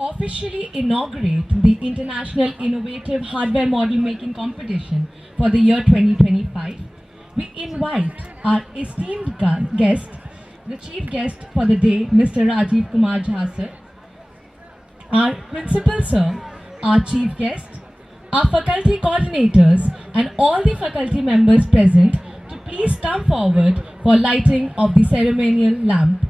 officially inaugurate the International Innovative Hardware Model Making Competition for the year 2025, we invite our esteemed guest, the chief guest for the day, Mr. Rajiv Kumar Jha sir, our principal sir, our chief guest, our faculty coordinators and all the faculty members present to please come forward for lighting of the ceremonial lamp.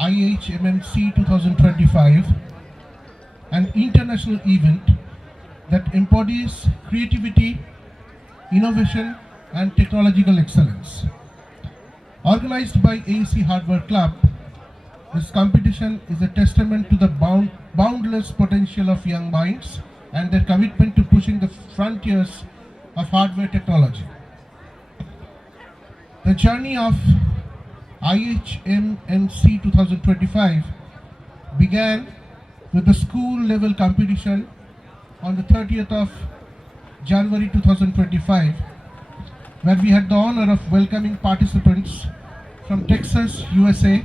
IHMMC 2025, an international event that embodies creativity, innovation and technological excellence. Organized by AEC Hardware Club, this competition is a testament to the boundless potential of young minds and their commitment to pushing the frontiers of hardware technology. The journey of IHMMC 2025 began with the school level competition on the 30th of January 2025, where we had the honor of welcoming participants from Texas, USA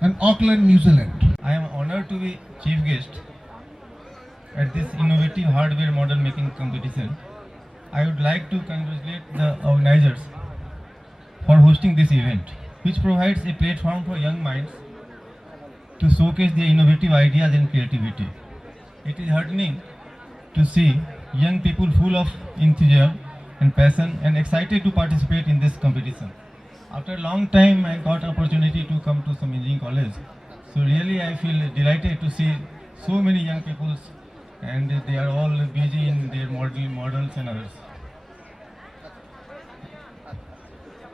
and Auckland, New Zealand. I am honored to be chief guest at this innovative hardware model making competition. I would like to congratulate the organizers for hosting this event, which provides a platform for young minds to showcase their innovative ideas and creativity. It is heartening to see young people full of enthusiasm and passion and excited to participate in this competition. After a long time, I got opportunity to come to some engineering college. So really I feel delighted to see so many young people and they are all busy in their models and others.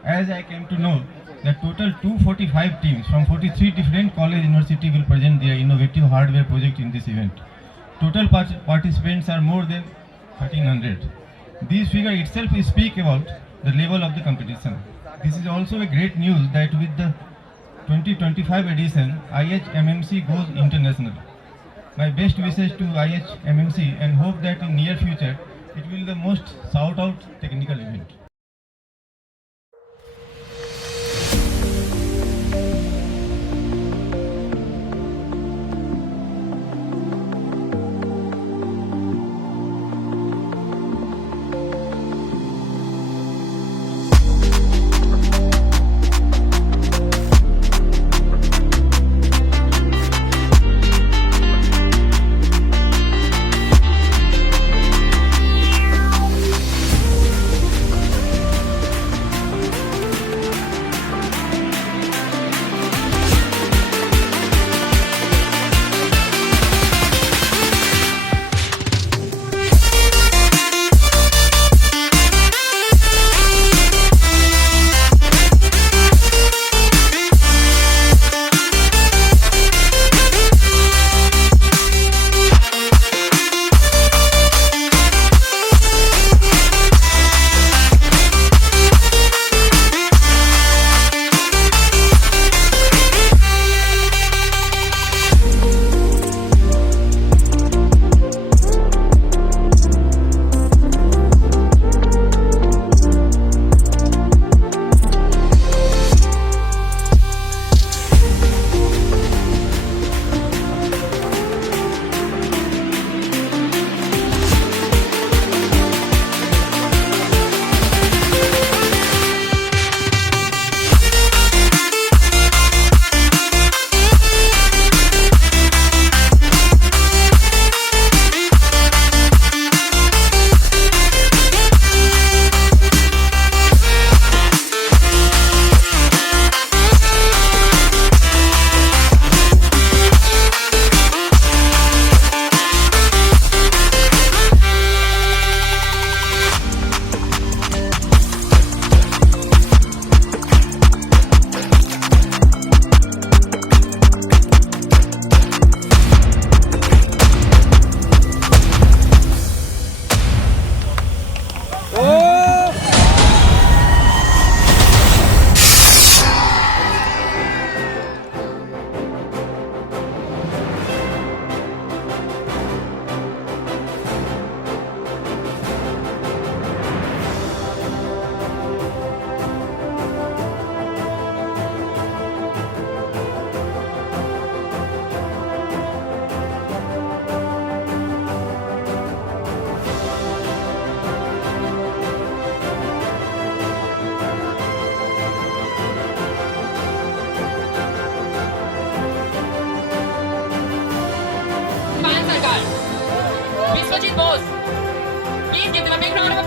As I came to know, the total 245 teams from 43 different college university will present their innovative hardware project in this event. Total participants are more than 1300. These figures itself speak about the level of the competition. This is also a great news that with the 2025 edition, IHMMC goes international. My best wishes to IHMMC and hope that in near future it will be the most sought out technical event.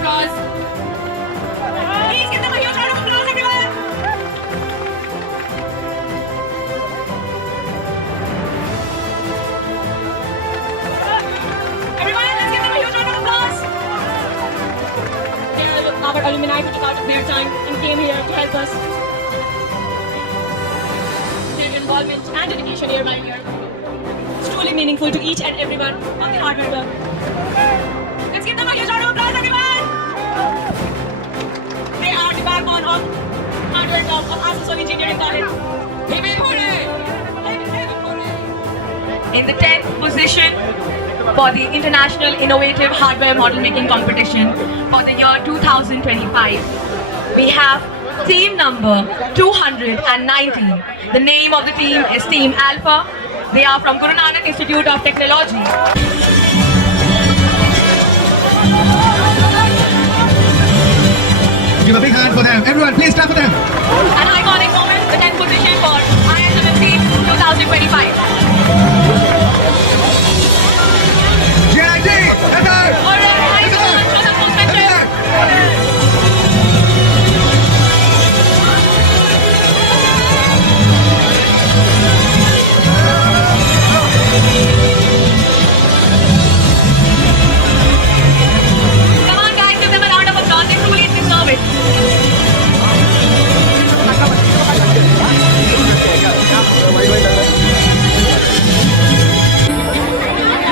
applause. Please give them a huge round of applause, everyone. Everyone, let's give them a huge round of applause. They are our alumni who took out of their time and came here to help us. Their involvement and dedication year by year is truly meaningful to each and everyone on the hardware club. Let's give them a huge round of applause, everyone! They are the backbone of hardware club of Asansol Engineering College. In the 10th position for the International Innovative Hardware Model Making Competition for the year 2025, we have team number 219. The name of the team is Team Alpha. They are from Guru Nanak Institute of Technology. Give a big hand for them. Everyone, please clap for them. An iconic moment, the 10th position for ISMMC 2025. JIT, ever. Alright, thank you so much for the sportsmanship. Come on guys, give them a round of applause. They truly deserve it.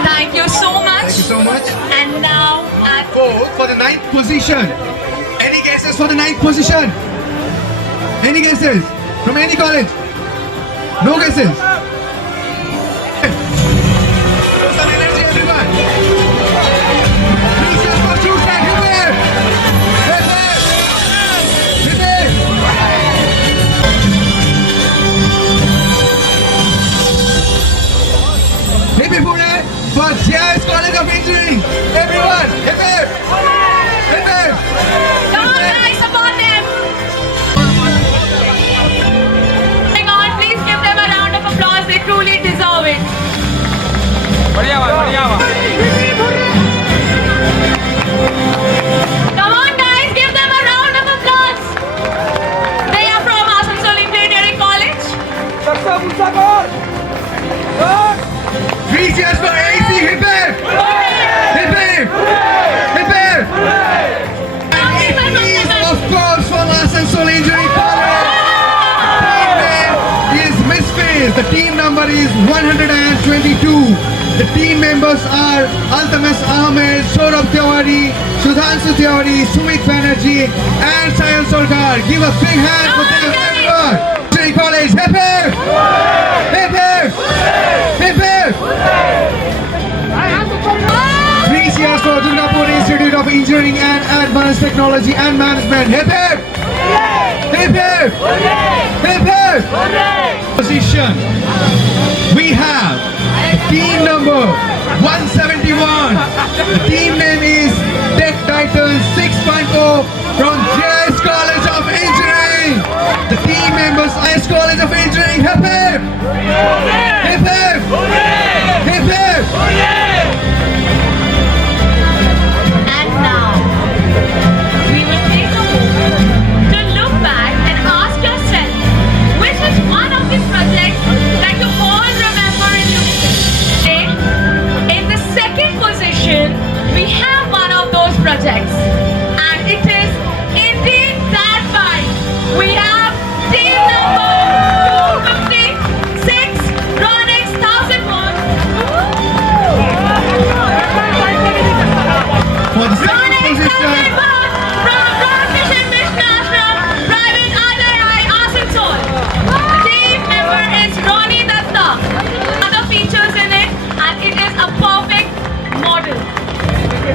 Thank you so much. Thank you so much. And now at For the 9th position. Any guesses for the 9th position? Any guesses? From any college? No guesses? Some energy, everyone. Please just for choose that. Hip hip. Hip hip. Hip hip. Hip hip hooray for JIS College of Engineering. Everyone, hip hip. Hip hip. come on guys, support them. Hang on, please give them a round of applause. They truly deserve it. Come on guys, give them a round of applause. They are from Asansol Engineering College. Three cheers for AC. Hip hip. Hip hip. Hip hip. And it is of course from Asansol Engineering College. Team name is Misfits. The team number is 122. The team members are Altamas Ahmed, Saurabh Tiwari, Sudhanshu Tiwari, Sumit Banerjee, and Sayan Solkar. Give a big hand for them, everyone. Engineering College. Hip hip. Hip hip. Hip hip. Three cheers for Durgapur Institute of Engineering and Advanced Technology and Management. Hip hip! Hip hip! Hip hip! Position. We have team number 171. The team name is Tech Titan 6.0 from JS College of Engineering. The team members JS College of Engineering. Hip hip! Hip hip! Hip hip! And now, we will take a moment to look back and ask yourself, which is one of the projects that you all remember in your today? In the second position, we have one of those projects, and it is indeed that bike. We have team number 256, Ronix 1000 watts. For the second Ronix 1000 position, watts from Rajkishan Vishnashram, Private RI Asansol. The team member is Ronnie Datta. Other features in it, and it is a perfect model.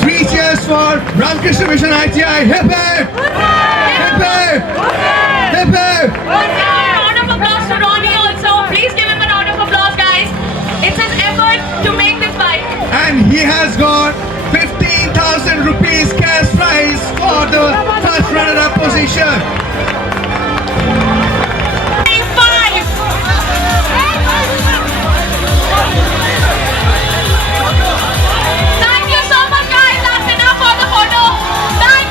three cheers for Ramkrishna Mission ITI. Hip hip! Hip hip! Hip hip! A round of applause to Ronnie also. Please give him a round of applause, guys. It's his effort to make this bike. And he has got 15,000 rupees cash prize for the first runner-up position. Five. Thank you so much, guys. That's enough for the photo. Thank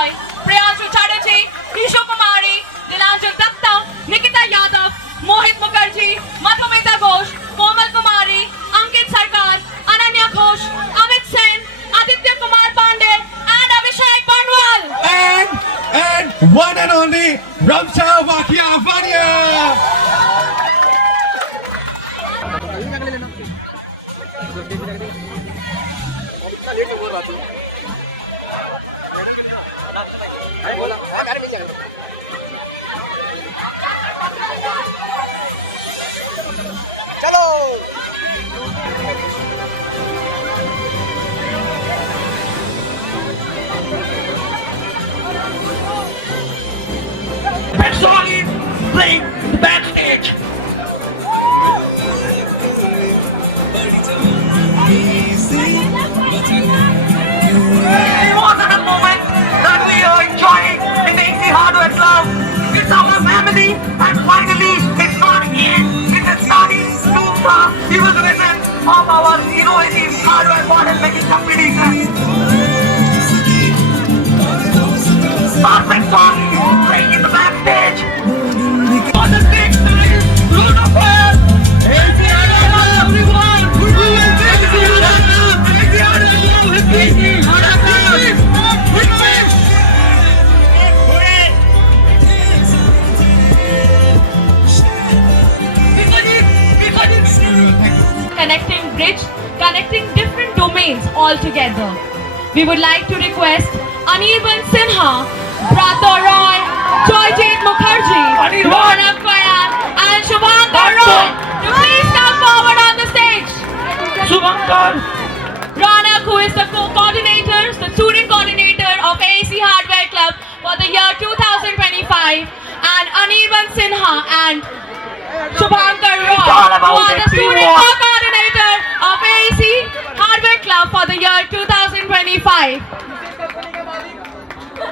Roy, Priyanshu Chatterjee, Ishu Kumari, Nilanjan Datta, Nikita Yadav, Mohit Mukherjee, Madhumita Ghosh, Komal Kumari, Ankit Sarkar, Ananya Ghosh, Amit Sen, Aditya Kumar Pandey, and Abhishek Banwal. And one and only Ramcha Vakia Vania. That song is playing the backstage. It wasn't a moment that we are enjoying in the AC Hardware Club. It's our family, and finally, it's not in. It has started to he was the winner of our innovative hardware model making competition. Perfect song playing in the backstage. On the stage, there is Luna Fire. Everyone, Connecting bridge, connecting different domains all together. We would like to request Anirban Sinha, Brata Roy, Joyjit Mukherjee, Ronak Kayan, and Shubhankar Roy to please come forward on the stage. Shubhankar. Ronak, who is the co-coordinator, the student coordinator of AAC Hardware Club for the year 2025, and Anirban Sinha and Shubhankar Roy, who are the student co-coordinator of AAC Hardware Club for the year 2025.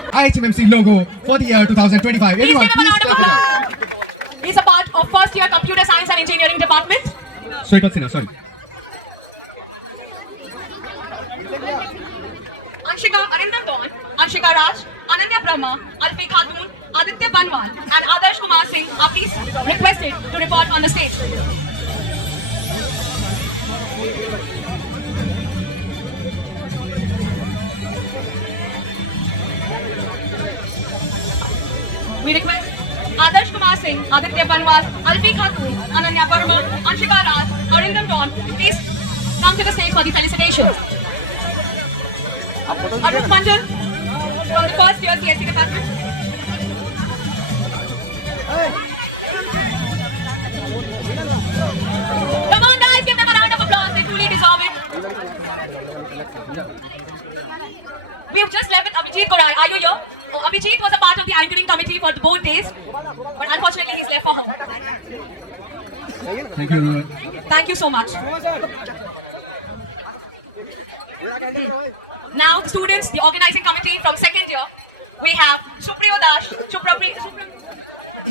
IHMMC logo for the year 2025. Please Everyone, give him a please round of clap it up. applause. He's a part of first year Computer Science and Engineering Department. Shwetat Sinha, sorry. Anshika Arindam Dawn, Anshika Raj, Ananya Brahma, Alfi Khatun, Aditya Banwal, and Adarsh Kumar Singh are please requested to report on the stage. We request Adarsh Kumar Singh, Aditya Banwal, Alfi Khatun, Ananya Verma, Anshika Raj, Arindam Dawn, please come to the stage for the felicitations. Arup Manjal from the first year CSC department. Come on guys, give them a round of applause, they truly deserve it. We have just left with Abhijit Korai. Are you here? Oh, Abhijit was a part of the anchoring committee for both days, but unfortunately he's left for home. Thank you. Thank you so much. Now, the students, the organizing committee from second year, we have Supriyo Dash,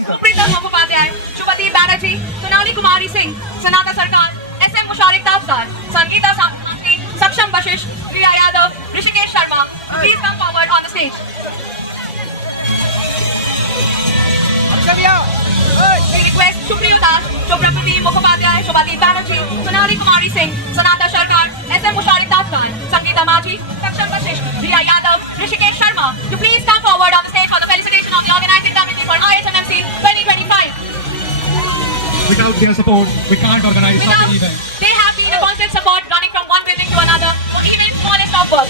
Suprita Mukhopadhyay, Shubhati Banerjee, Sonali Kumari Singh, Sanata Sarkar, SM Musharik Tafsar, Sangeeta Sakshi, Saksham Bashish, Riya Yadav, Rishikesh Sharma. Please come forward on the stage. We request Supriyo Dash, Shubhati Mukhopadhyay, Shubhati Banerjee, Sonali Kumari Singh, Sanata Sarkar, SM Musharik Tafsar, Sangeeta Maji, Saksham Bashish, Riya Yadav, Rishikesh Sharma to please come forward on the stage for the felicitation of the organizing committee for IHMMC 2025. Without their support, we can't organize such an event. They have been a constant support running from one building to another for even smallest of work.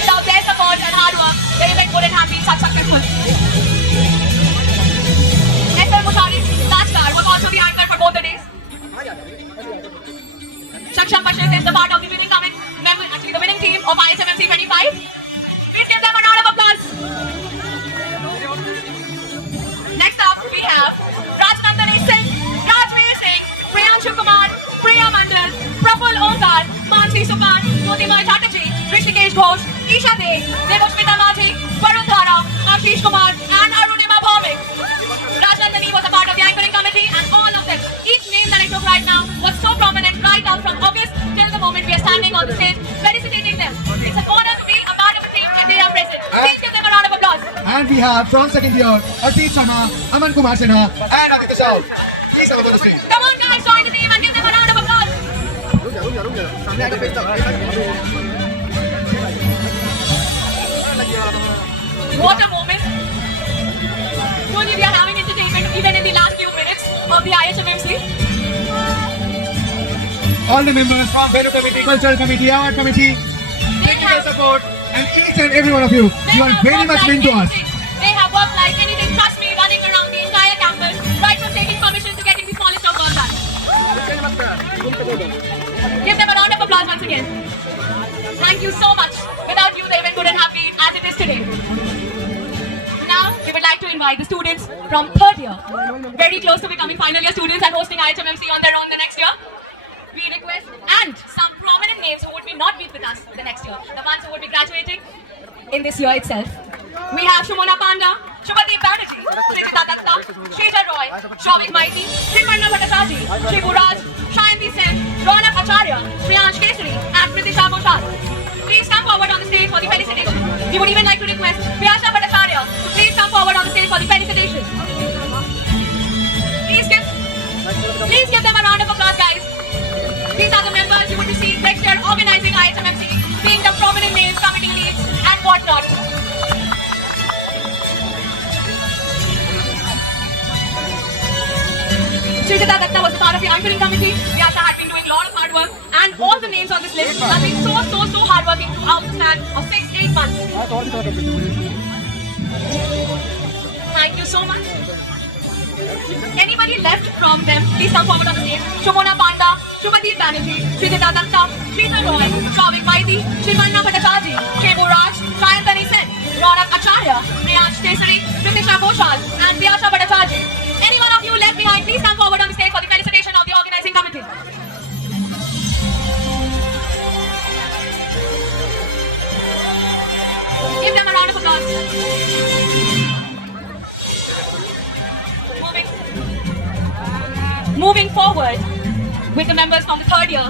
Without their support and hard work, the event wouldn't have been such successful. SM Musharik Tafsar was also the anchor for both the days. Saksham Bashir is the part of the winning team of IHMMC 25. Please give them a round of applause. Next up, we have Rajnandani Singh, Rajveer Singh, Priyanshu Kumar, Priya Mandal, Praful Onkar, Mansi Sukan, Jyotimai Chatterjee, Rishikesh Ghosh, Isha De, Devoshmita Maji, Varun Dhara, Ashish Kumar, and Arunima Bhaumik. Rajnandani was a part of the anchoring committee, and all of them, each name that I took right now was so prominent right out from August till the moment we are standing on the stage, felicitating them. It's an honor to be a part of a team and they are present. Please give them a round of And we have from second year, Arpit Sharma, Aman Kumar Sinha, and Aditya Shah. Please come over the stage. Come on guys, join the team and give them a round of applause. What a moment. Truly we are having entertainment even in the last few minutes of the IHMMC. All the members from Venue Committee, Cultural Committee, Award Committee, technical support, and each and every one of you. You are very much meant to us. They have worked like anything, trust me, running around the entire campus, right from taking permission to getting the smallest of girls done. Give them a round of applause once again. Thank you so much. Without you, the event wouldn't have been as it is today. Now, we would like to invite the students from third year, very close to becoming final year students and hosting IHMMC on their own the next year. We request, and some prominent names who would be not be with us the next year, the ones who would be graduating in this year itself. We have Shumona Panda, Shubhadeep Banerjee, Srijita Datta, Sridhar Roy, Shavik Maiti, Sriparna Bhattacharjee, Shri Buraj, Shayanti Sen, Ronak Acharya, Priyansh Kesari, and Pritisha Ghoshal. Please come forward on the stage for the felicitation. We would even like to request Priyasha Bhattacharya to please come forward on the stage for the felicitation. Please give them a round of applause, guys. These are the members you would be seeing next year organizing IHMMC, being the prominent names, committee leads, and whatnot. Srijita Datta was a part of the anchoring committee. Vyasa had been doing a lot of hard work, and all the names on this list have been so hardworking throughout the span of 6-8 months. Thank you so much. Anybody left from them, please come forward on the stage. Shumona Panda, Shubhadeep Banerjee, Srijita Datta, Sridhar Roy, Shavik Maiti, Sriparna Bhattacharjee, Shri Buraj, Shayanti Sen, Ronak Acharya, Priyansh Kesari, Pritisha Ghoshal, and Priyasha Bhattacharjee. Any one of you left behind, please come forward on the stage for the felicitation of the organizing committee. Give them a round of applause. Moving forward with the members from the third year,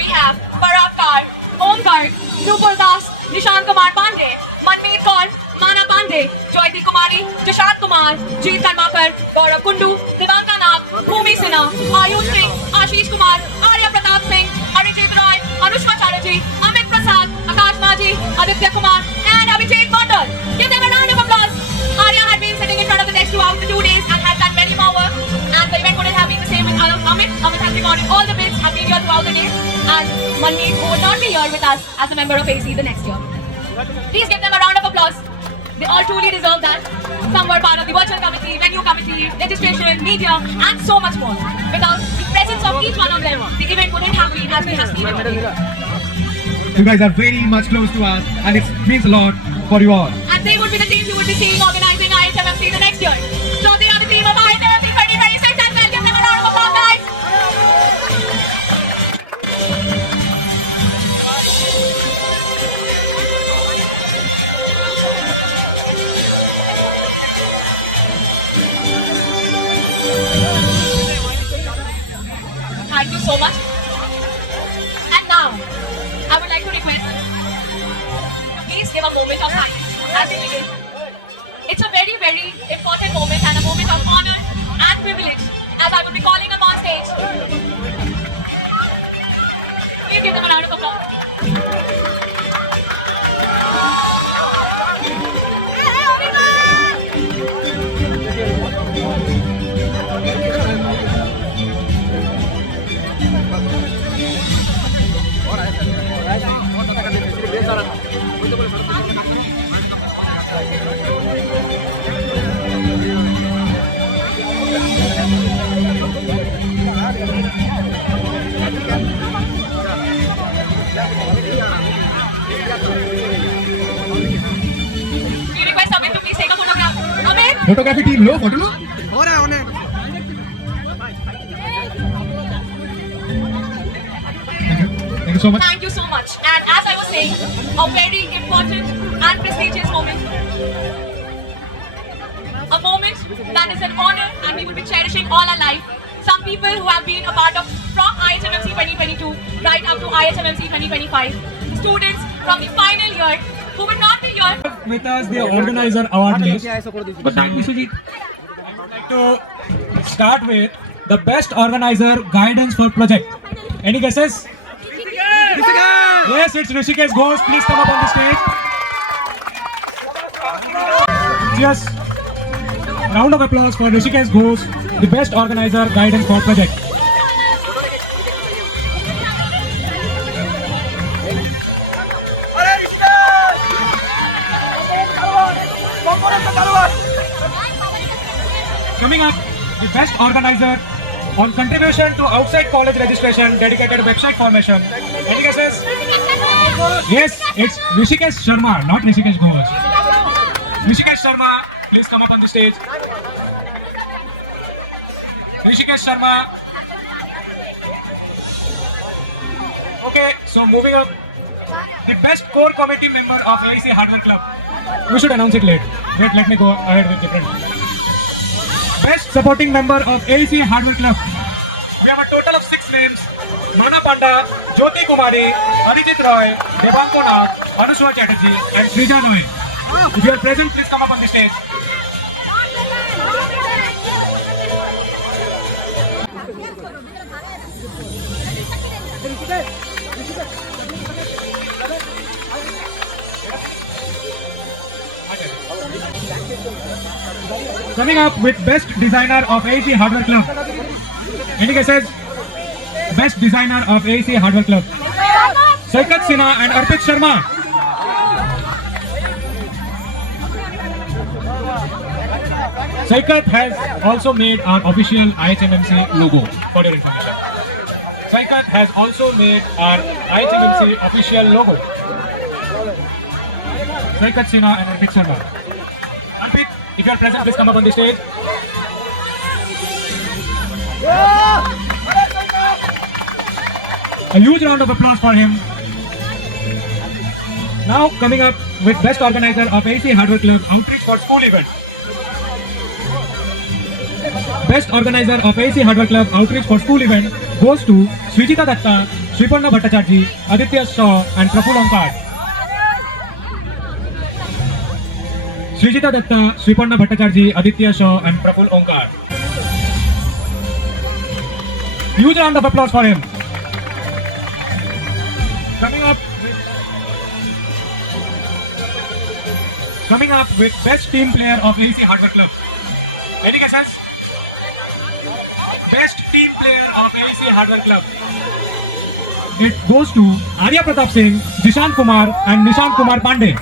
we have Parag Kar, Om Garg, Nupur Das, Nishant Kumar Pandey, Manmeet Kaur, Mana Pandey, Joyati Kumari, Jashant Kumar, Jeet Karmakar, Gaurav Kundu, Divanka Nag, Bhumi Sinha, Ayush Singh, Ashish Kumar, Arya Pratap Singh, Arijit Roy, Anushka Chatterjee, Amit Prasad, Akash Maji, Aditya Kumar, and Abhijit Mandal. Give them a round of applause. Arya had been sitting in front of the desk throughout the 2 days and had done many more work, and the event wouldn't have been the same with Amit. Amit has recorded all the bits, has been here throughout the day, and Manmeet, who would not be here with us as a member of AC the next year. Please give them a round of applause. They all truly deserve that. Some were part of the virtual committee, venue committee, registration, media, and so much more. Without the presence of each one of them, the event wouldn't have been as we have seen it today. You guys are very much close to us, and it means a lot for you all. And they would be the team you would be seeing organizing IHMMC the next year. So they are the team of IHMMC 2026 as well. Give them a round of applause, guys. Thank you so much. And now, I would like to request to please give a moment of silence as we begin. It's a very, very important moment and a moment of honor and privilege as I will be calling upon stage. Please give them a round of applause. We request Amit to please take a photograph. Amit! Photography team, low photo low. Thank you so much. Thank you so much. And as I was saying, a very important and prestigious moment. A moment that is an honor and we will be cherishing all our life. Some people who have been a part of from IHMMC 2022 right up to IHMMC 2025. Students from the final year who will not be here. With us the organizer award list. But thank you, Sujit. I would like to start with the best organizer guidance for project. Any guesses? Yes, it's Rishikesh Ghosh. Please come up on the stage. Just round of applause for Rishikesh Ghosh, the best organizer guidance for project. Coming up, the best organizer on contribution to outside college registration, dedicated website formation. Any guesses? Yes, it's Rishikesh Sharma, not Rishikesh Ghosh. Rishikesh Sharma, please come up on the stage. Rishikesh Sharma. Okay, so moving up, the best core committee member of AEC Hardware Club. We should announce it late. Wait, let me go ahead with different. Best supporting member of AEC Hardware Club. We have a total of 6 names: Mana Panda, Jyoti Kumari, Arijit Roy, Devanko Nath, Anuswa Chatterjee, and Srija Roy. If you are present, please come up on the stage. Coming up with best designer of AEC Hardware Club. Any guesses? Best designer of AEC Hardware Club. Saikat Sinha and Arpit Sharma. Saikat has also made our official IHMMC logo, for your information. Saikat has also made our IHMMC official logo. Saikat Sinha and Arpit Sharma. Arpit, if you are present, please come up on the stage. A huge round of applause for him. Now coming up with best organizer of AEC Hardware Club outreach for school event. Best organizer of AEC Hardware Club outreach for school event goes to Srijita Datta, Sriparna Bhattacharjee, Aditya Shaw and Praful Onkar. Srijita Datta, Sriparna Bhattacharjee, Aditya Shaw and Praful Onkar. Huge round of applause for him. Coming up with best team player of AEC Hardware Club. Any guesses? Best team player of AEC Hardware Club. It goes to Arya Pratap Singh, Jishant Kumar and Nishant Kumar Pandey.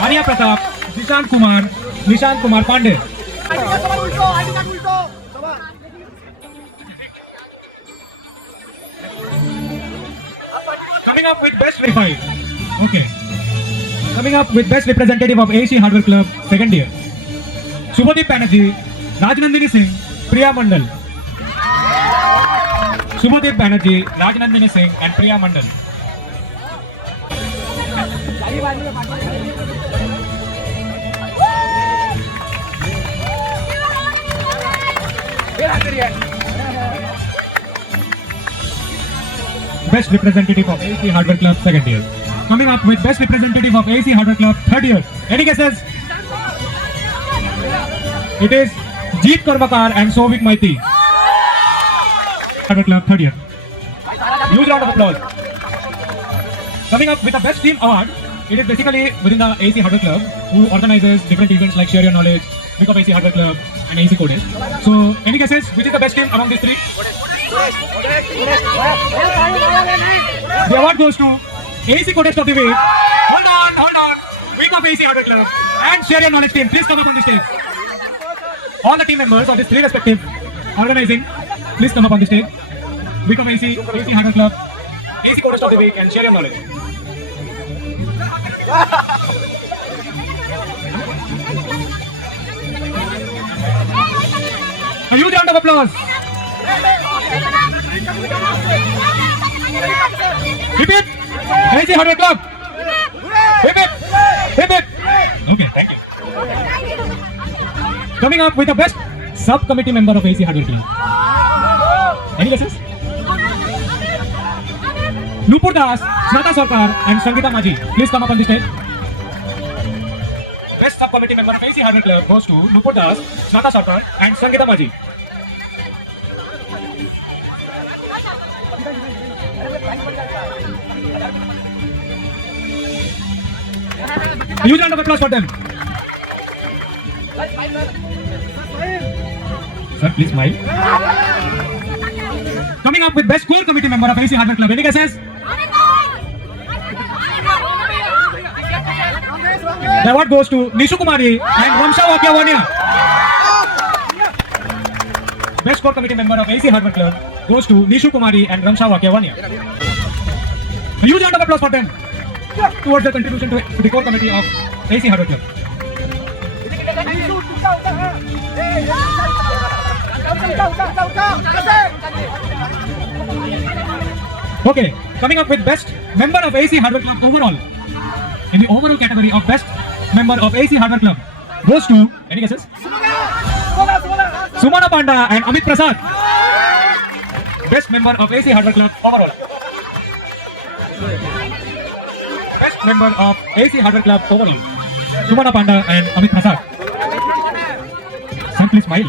Arya Pratap, Jishant Kumar, Nishant Kumar Pandey. Coming up with best verified. Okay. Coming up with best representative of AEC Hardware Club, second year. Subhadeep Banerjee, Rajnandini Singh, Priya Mandal. Subhadeep Banerjee, Rajnandini Singh and Priya Mandal. Best representative of AEC Hardware Club, second year. Coming up with best representative of AEC Hardware Club, third year. Any guesses? It is Jeet Karmakar and Sovik Maiti. Hardware Club, third year. Huge round of applause. Coming up with the best team award. It is basically within the AEC Hardware Club who organizes different events like Share Your Knowledge, Week of AEC Hardware Club and AEC Codex. So, any guesses? Which is the best team among these three? The award goes to AEC Codex of the Week. Hold on. Week of AEC Hardware Club and Share Your Knowledge team. Please come up on the stage. All the team members of these three respective organizing, please come up on the stage. Week of AEC Hardware Club, AEC Codex of the Week and Share Your Knowledge. A huge round of applause. Hip hip! AEC Hardware Club! Hip hip! Hip hip! Okay, thank you. Coming up with the best subcommittee member of AEC Hardware Club. Any guesses? Nupur Das, Snata Sarkar, and Sangeeta Maji. Please come up on the stage. Best sub-committee member of AC Hardware Club goes to Nupur Das, Snata Sarkar, and Sangeeta Maji. A huge round of applause for them. Sir, please smile. Coming up with best core committee member of AC Hardware Club. Any guesses? The award goes to Nishu Kumari and Ramsha Wakyawania. Best core committee member of AC Hardware Club goes to Nishu Kumari and Ramsha Wakyawania. A huge round of applause for them towards the contribution to the core committee of AC Hardware Club. Okay, coming up with best member of AC Hardware Club overall. In the overall category of best member of AC Hardware Club goes to, any guesses? Sumana Panda and Amit Prasad. Best member of AC Hardware Club overall. Best member of AC Hardware Club overall. Sumana Panda and Amit Prasad. Simply smile.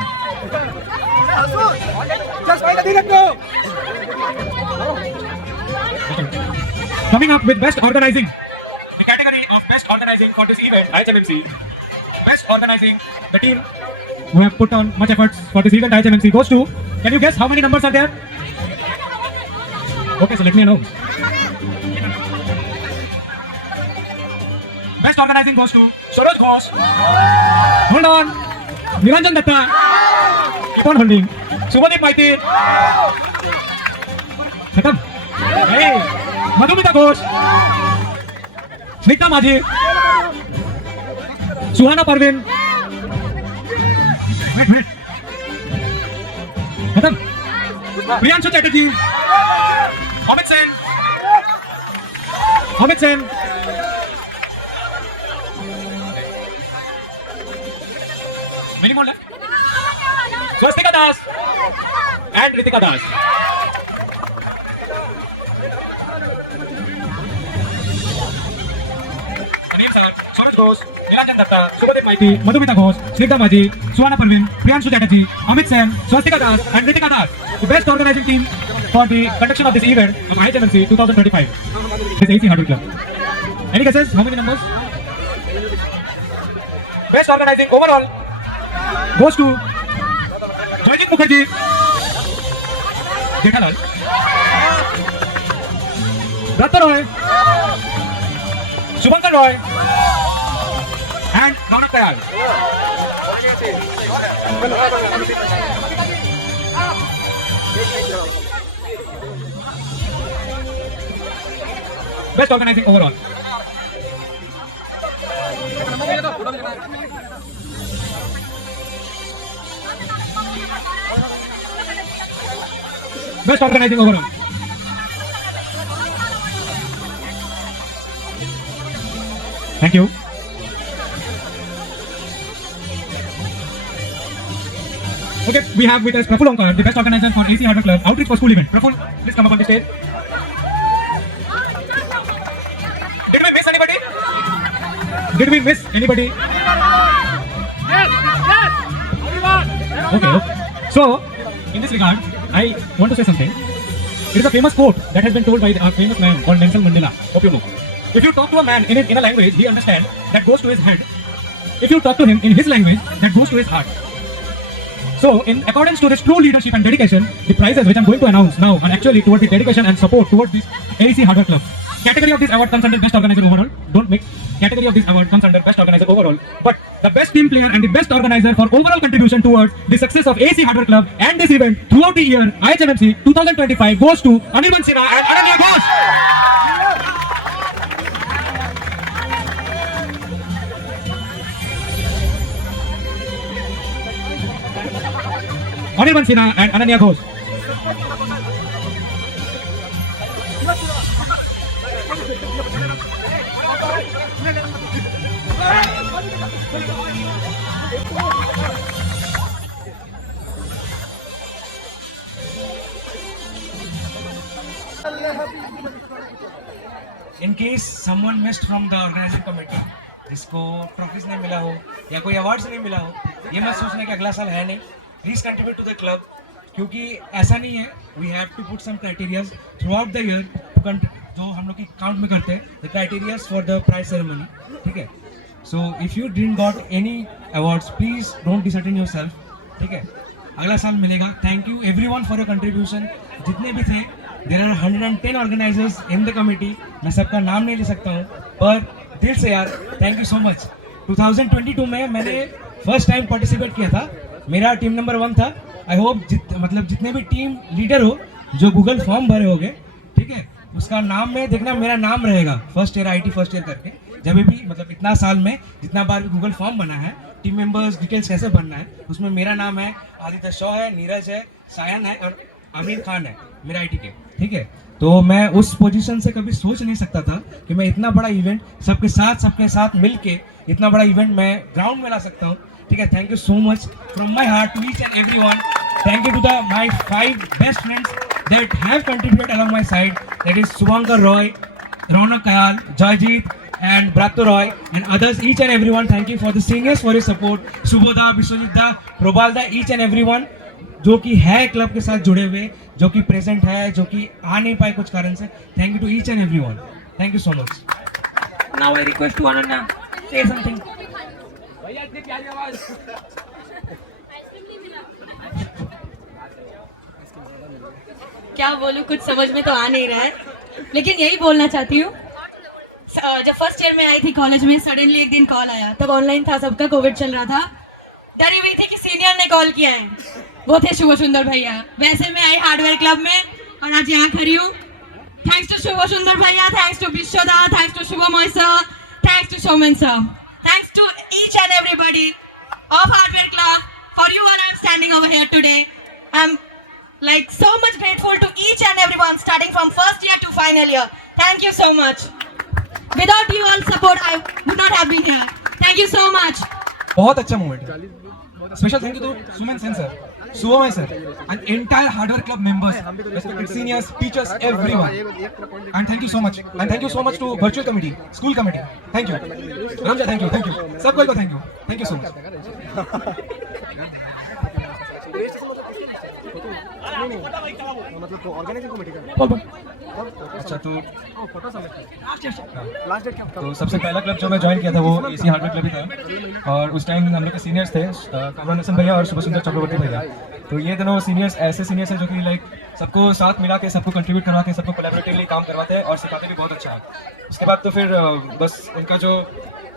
Coming up with best organizing. The category of best organizing for this event, IHMMC. Best organizing, the team who have put on much efforts for this event, IHMMC, goes to, can you guess how many numbers are there? Okay, so let me know. Best organizing goes to Suraj Ghosh. Hold on. Niranjan Datta. Keep on holding. Subhadeep Maiti. Khatam. Hey. Madhumita Ghosh. Snigdha Maji. Suhana Parvin. Wait. Khatam. Priyanshu Chatterjee. Amit Sen. Many more left. Swastika Das and Ritika Das. Suraj Ghosh, Niranjan Datta, Subhadeep Maiti, Madhumita Ghosh, Snigdha Maji, Suhana Parvin, Priyanshu Chatterjee, Amit Sen, Swastika Das, and Ritika Das. The best organizing team for the conduction of this event of IHMMC 2025. This AC Hardware Club. Any guesses? How many numbers? Best organizing overall goes to Joydeep Mukherjee, Jethalal, Datta Roy, Subhankar Roy, and Raunak Tayal. Best organizing overall. Best organizing overall. Thank you. Okay, we have with us Praful Onkar, the best organizer for AC Hardware Club Outreach for School event. Praful, please come up on the stage. Did we miss anybody? Yes. Okay. So, in this regard, I want to say something. It is a famous quote that has been told by a famous man called Nelson Mandela. Hope you know. If you talk to a man in a language he understands, that goes to his head. If you talk to him in his language, that goes to his heart. So, in accordance to this true leadership and dedication, the prizes which I am going to announce now are actually towards the dedication and support towards this AC Hardware Club. Category of this award comes under Best Organizer Overall. Don't mix. Category of this award comes under Best Organizer Overall. But the best team player and the best organizer for overall contribution towards the success of AC Hardware Club and this event throughout the year IHMMC 2025 goes to Anirban Sinha and Ananya Ghosh. Anirban Sinha and Ananya Ghosh. In case someone missed from the organizing committee, जिसको trophies नहीं मिला हो या कोई awards नहीं मिला हो, ये मत सोचना कि अगला साल है नहीं. Please contribute to the club, क्योंकि ऐसा नहीं है. We have to put some criterias throughout the year, जो हम लोग की काउंट में करते हैं, the criterias for the prize ceremony. ठीक है. So if you didn't got any awards, please don't disappoint yourself. ठीक है. अगला साल मिलेगा. Thank you everyone for your contribution. जितने भी थे, there are 110 organisers in the committee. मैं सबका नाम नहीं ले सकता हूँ, पर दिल से यार थैंक यू सो मच. 2022 में मैंने फर्स्ट टाइम पार्टिसिपेट किया था. मेरा टीम नंबर 1 था. आई होप जितने भी टीम लीडर हो जो गूगल फॉर्म भरे होगे, ठीक है, उसका नाम में देखना मेरा नाम रहेगा. First year IT first year करके जब भी इतना साल में जितना बार भी गूगल फॉर्म बना है, टीम मेंबर्स डिटेल्स कैसे बनना है, उसमें मेरा नाम है, आदित्य शॉ है, नीरज है, सायन है और आमिर खान है मेरा IT के. ठीक है. तो मैं उस पोजीशन से कभी सोच नहीं सकता था कि मैं इतना बड़ा इवेंट सबके साथ मिल के इतना बड़ा इवेंट मैं ग्राउंड में ला सकता हूँ. ठीक है. Thank you so much from my heart to each and every one. Thank you to the my 5 best friends that have contributed along my side, that is Subhankar Roy, Ronak Kayal, Joyjeet and Bratto Roy and others, each and everyone. Thank you for the seniors for your support. Subodha, Biswajit Da, Probal Da, each and everyone जो कि है club के साथ जुड़े हुए, जो कि present है, जो कि आ नहीं पाए कुछ कारण से. Thank you to each and everyone. Thank you so much. Now I request to Ananya, say something. क्या बोलूं, कुछ समझ में तो आ नहीं रहा है, लेकिन यही बोलना चाहती हूँ. जब फर्स्ट ईयर में आई थी कॉलेज में, सडनली एक दिन कॉल आया. तब ऑनलाइन था, सबका कोविड चल रहा था. डरी हुई थी कि सीनियर ने कॉल किया है. वो थे शुभ सुंदर भैया. वैसे मैं आई हार्डवेयर क्लब में और आज यहाँ खड़ी हूँ. Thanks to Shubh Sundar bhaiya, thanks to Biswada, thanks to Shubhamay sir, thanks to Shoman sir, thanks to each and everybody of Hardware Club. For you all, I am standing over here today. I am like so much grateful to each and everyone, starting from first year to final year. Thank you so much. Without you all support, I would not have been here. Thank you so much. बहुत अच्छा moment. Special thank you to Suman Sen sir, Subhamay sir, and entire Hardware Club members, respected seniors, teachers, everyone. And thank you so much. And thank you so much to virtual committee, school committee. Thank you. Ramja, thank you. सबको को thank you. Thank you so much. अच्छा, तो सबसे पहला club जो मैं join किया था वो AC हार्डवेयर क्लब ही था. और उस टाइम हम लोग के सीनियर्स थे कमल हसन भैया और शुभ सुंदर चक्रवर्ती भैया. तो ये दोनों सीनियर्स ऐसे सीनियर्स हैं जो कि लाइक सबको साथ मिला के, सबको कंट्रीब्यूट करवा के, सबको कोलैबोरेटिवली काम करवाते हैं और सिखाते भी बहुत अच्छा है. उसके बाद तो फिर बस इनका जो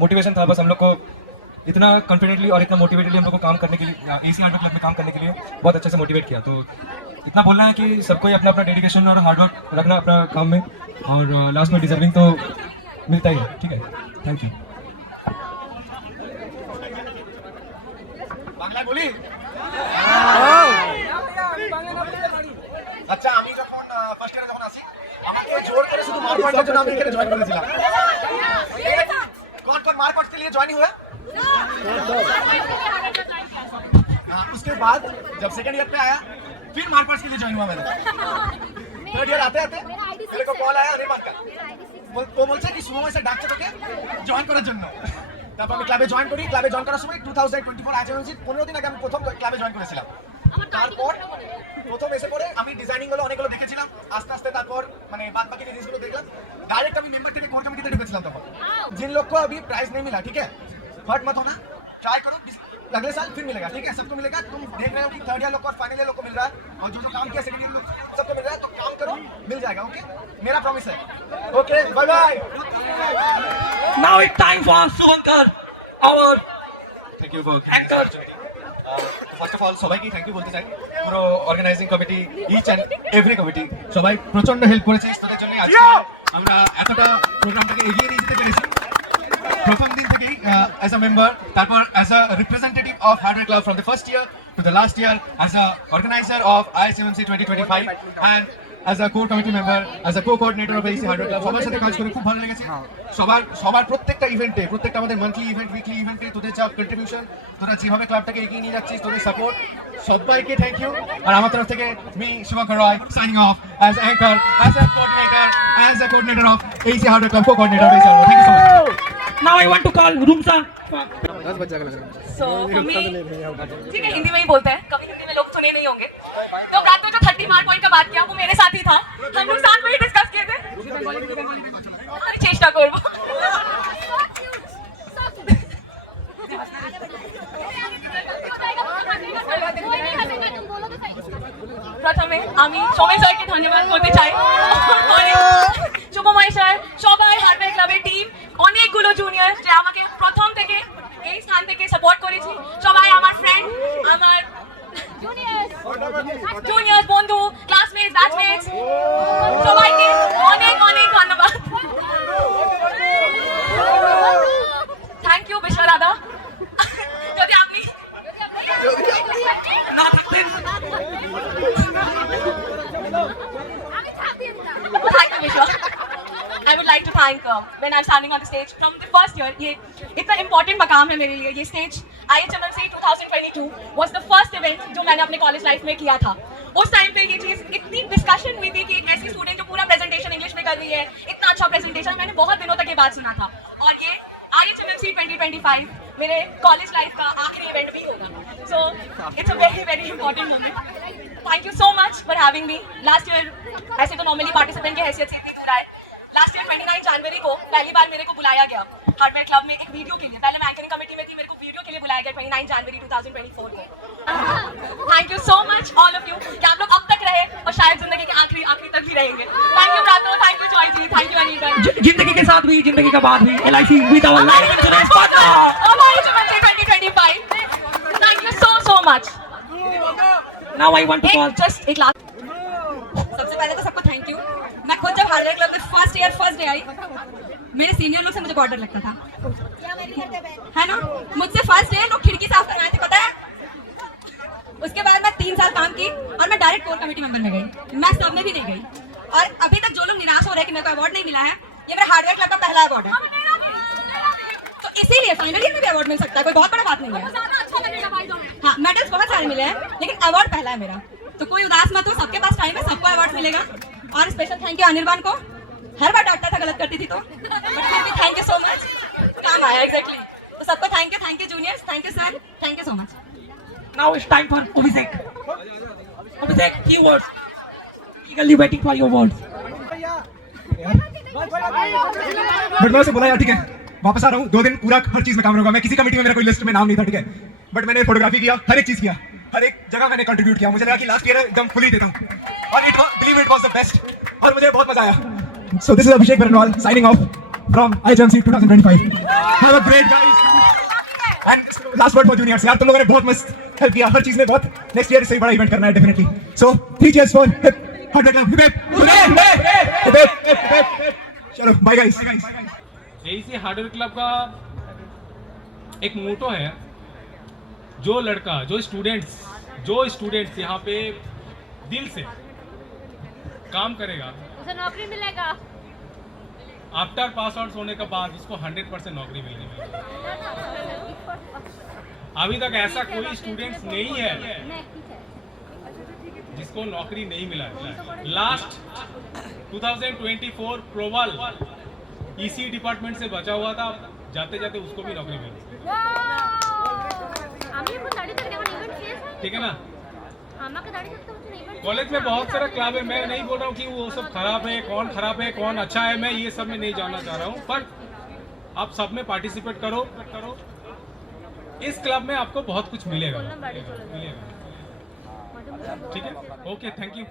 मोटिवेशन था, बस हम लोग को इतना कॉन्फिडेंटली और इतना मोटिवेटेडली हम लोग को काम करने के लिए, AC हार्डवेयर क्लब में काम करने के लिए बहुत अच्छे से मोटिवेट किया. तो इतना बोलना है कि सबको ही अपना अपना डेडिकेशन और हार्डवर्क रखना अपना काम में, और लास्ट में डिजर्विंग तो मिलता ही है. ठीक है. Thank you. বাংলায় বলি? আচ্ছা, আমি যখন ফার্স্ট ইয়ারে যখন আসি, আমাকে জোর করে শুধু মারকোয়ার্টের জন্য আমি এখানে জয়েন করেছিলাম. कौन मारकॉट के लिए ज्वाइन हुआ? उसके बाद जब सेकंड ईयर पे आया, फिर मारकॉट के लिए ज्वाइन हुआ मैंने. थर्ड ईयर आते आते मेरे को कॉल आया अनिमान का. वो বলছে কি সুময় স্যার ডাকছে তোকে জয়েন করার জন্য. তারপর আমি ক্লাবে জয়েন করি. ক্লাবে জয়েন করার সময় 2024 আইজিএমসি 15 দিন আগে আমি প্রথম ক্লাবে জয়েন করেছিলাম. তারপর প্রথম এসে পরে আমি ডিজাইনিং গুলো অনেকগুলো দেখেছিলাম. আস্তে আস্তে তারপর মানে বাদ বাকি জিনিসগুলো দেখলাম. डायरेक्ट अभी मेंबर থেকে কোর কমিটিতে ঢুকেছিলাম. তখন जिन लोग को अभी प्राइज नहीं मिला, ठीक है, हर्ट मत होना, ट्राई करो, अगले साल फिर मिलेगा. ठीक है, सबको मिलेगा. तुम देख रहे हो कि थर्ड ईयर लोग को और फाइनल ईयर लोग को मिल रहा है, और जो काम किया सेकंड ईयर लोग सबको मिल रहा है, तो काम करो, मिल जाएगा. ओके, मेरा प्रॉमिस है. Okay, bye bye. Now it's time for Subhankar, our Thank you for anchor. First of all সবাইকে থ্যাংক ইউ বলতে চাই. পুরো organising committee, each and every committee, সবাই প্রচন্ড হেল্প করেছে. তাদের জন্য আজকে আমরা এতটা প্রোগ্রামটাকে এগিয়ে নিয়ে যেতে পেরেছি. প্রথম দিন থেকেই অ্যাজ আ মেম্বার, তারপর as a representative of Hardware Club from the first year to the last year, as a organizer of ISMMC 2025, and as a core committee member, as a co-coordinator of AEC Hardware Club সবার সাথে কাজ করে খুব ভালো লেগেছে। সবার প্রত্যেকটা ইভেন্টে, প্রত্যেকটা আমাদের মান্থলি ইভেন্ট, উইকলি ইভেন্টে তোদের যা কন্ট্রিবিউশন, তোরা যেভাবে ক্লাবটাকে এগিয়ে নিয়ে যাচ্ছিস, তোদের সাপোর্ট, সবাইকে থ্যাংক ইউ। আর আমার তরফ থেকে me Shubhankar Roy signing off as anchor, as a coordinator of AEC Hardware Club, co-coordinator of AEC Hardware. Thank you so much. Now I want to call Rumsa. So हमें ठीक है, हिंदी में ही बोलते हैं, कभी हिंदी में लोग सुने नहीं होंगे। तो रात को जो 30 मार्क पॉइंट का बात किया वो मेरे साथ ही था, हम लोग साथ में ही डिस्कस किए थे। अरे चेष्टा করব। প্রথমে আমি সৌমেন স্যারকে ধন্যবাদ করতে চাই, শুভময় স্যার, সবাই হার্ডওয়্যার ক্লাবের টিম, অনেকগুলো জুনিয়র যে আমাকে প্রথম থেকে এই স্থান থেকে সাপোর্ট করেছি, সবাই আমার ফ্রেন্ড, আমার জুনিয়র বন্ধু, ক্লাসমেটস, ব্যাচমেটস, সবাইকে অনেক অনেক ধন্যবাদ। থ্যাংক ইউ বিশ্বর দাদা, যদি আপনি না থাকতেন। Thank you, Vishwa. I would like to thank when I'm standing on the stage from the first year. ये इतना important मकाम है मेरे लिए। ये stage IHMLC 2022 was the first event जो मैंने अपने कॉलेज लाइफ में किया था। उस टाइम पे ये चीज़ इतनी डिस्कशन हुई थी कि एक ऐसी स्टूडेंट जो पूरा प्रेजेंटेशन इंग्लिश में कर रही है, इतना अच्छा प्रेजेंटेशन, मैंने बहुत दिनों तक ये बात सुना था। और ये IHMLC 2025 मेरे कॉलेज लाइफ का आखिरी इवेंट भी होगा। So it's a very very important moment. Thank you so much for having me. Last year ऐसे तो नॉर्मली पार्टिसिपेंट की हैसियत से इतनी दूर आए। लास्ट ईयर 29 जनवरी को पहली बार मेरे को बुलाया गया हार्डवेयर क्लब में एक वीडियो के लिए। पहले मैं एंकरिंग कमेटी में थी, मेरे को वीडियो के लिए बुलाया गया 29 जनवरी 2024 को। Thank you so much all of you कि आप लोग अब तक रहे और शायद जिंदगी के आखिरी तक भी रहेंगे। Thank you Brato, thank you Joy ji, thank you Anita. जिंदगी के साथ भी, जिंदगी के बाद भी, LIC with our life insurance partner. हमारी 2025। Thank you so much. Now I want to call. Just एक लास्ट, सबसे पहले तो सबको थैंक यू। मैं खुद जब हार्डवेयर क्लब में फर्स्ट डे आई, मेरे सीनियर लोग से मुझे बहुत डर लगता था, है ना। मुझसे फर्स्ट डे लोग खिड़की साफ करवाए थे, पता है। उसके बाद मैं 3 साल काम की और मैं डायरेक्ट कोर कमेटी मेंबर में गई, मैं सब में भी नहीं गई। और अभी तक जो लोग निराश हो रहे हैं कि मेरे को अवार्ड नहीं मिला है, ये मेरे हार्डवेयर क्लब का पहला अवार्ड है। तो इसीलिए फाइनल ईयर में भी अवार्ड मिल सकता है, कोई बहुत बड़ा बात नहीं है। हाँ, मेडल्स बहुत सारे मिले हैं, लेकिन अवार्ड पहला है मेरा। तो कोई उदास मत हो, सबके पास टाइम है, सबको अवार्ड मिलेगा। और स्पेशल थैंक यू अनिर्बान को, हर बार डांटता था गलत करती थी तो, बट फिर भी थैंक यू सो मच, काम आया एग्जैक्टली। तो सबको thank you juniors, thank you sir, thank you so much. Now it's time for Abhishek. Abhishek, few words. Eagerly waiting for your words. But मैं उसे बोला यार ठीक है, वापस आ रहा हूँ 2 दिन पूरा हर चीज में काम रहूंगा। मैं किसी कमेटी में मेरा कोई लिस्ट में नाम नहीं था, ठीक है, बट मैंने फोटोग्राफी किया, हर एक चीज किया, हर एक जगह मैंने कंट्रीब्यूट किया। मुझे लगा कि लास्ट ईयर एकदम फुली देता हूँ और इट वाज द बेस्ट और मुझे बहुत मजा आया। So this is Abhishek Barnwal signing off from IHMC 2025। Have a great guys and last word for juniors. यार तुम लोगों ने बहुत मस्त हेल्प किया हर चीज में, बहुत नेक्स्ट ईयर इससे बड़ा इवेंट करना है definitely. So 3 cheers for Hardware Club. चलो bye guys. AEC Hardware Club का एक मोटो है, जो लड़का जो स्टूडेंट्स यहाँ पे दिल से काम करेगा उसे नौकरी मिलेगा। आफ्टर पास आउट होने के बाद उसको 100% नौकरी मिलेगी। अभी तक ऐसा कोई स्टूडेंट्स नहीं है जिसको नौकरी नहीं मिला है। लास्ट 2024 प्रोवाल EC डिपार्टमेंट से बचा हुआ था, जाते जाते उसको भी नौकरी मिली। ठीक है ना। कॉलेज में बहुत सारा क्लब है, मैं नहीं बोल रहा हूँ कि वो सब खराब है, कौन अच्छा है, मैं ये सब में नहीं जानना चाह रहा हूँ, पर आप सब में पार्टिसिपेट करो। इस क्लब में आपको बहुत कुछ मिलेगा। ठीक है, ओके, थैंक यू।